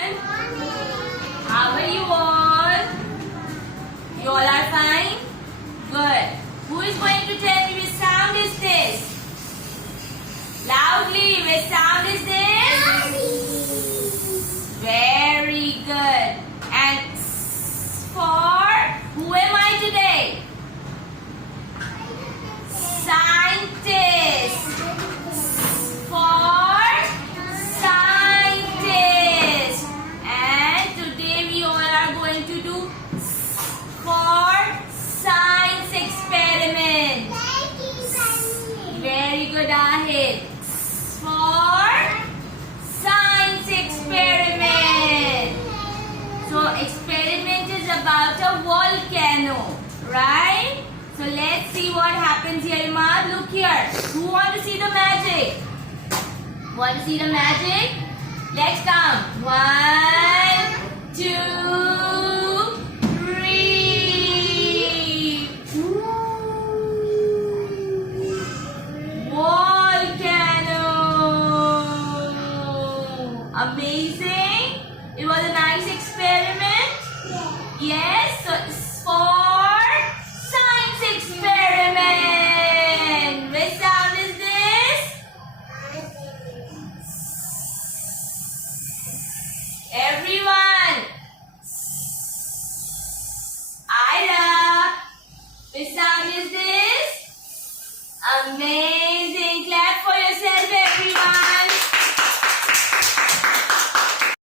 How are you all? You all are fine? Good. Who is going to tell me which sound is this? Loudly. Which sound is this? Very good. And for who am I today? Scientist. For scientist. And today we all are going to do for science experiment. Very good, Ahid. For science experiment. So experiment is about a volcano, right? So let's see what happens here, Imad. Look here. Who want to see the magic? Want to see the magic? Let's count. 1, 2, 3. Volcano. Amazing. It was a nice experiment. Yes. So it's for science experiment. Which sound is this? Everyone. Ira. Which sound is this? Amazing.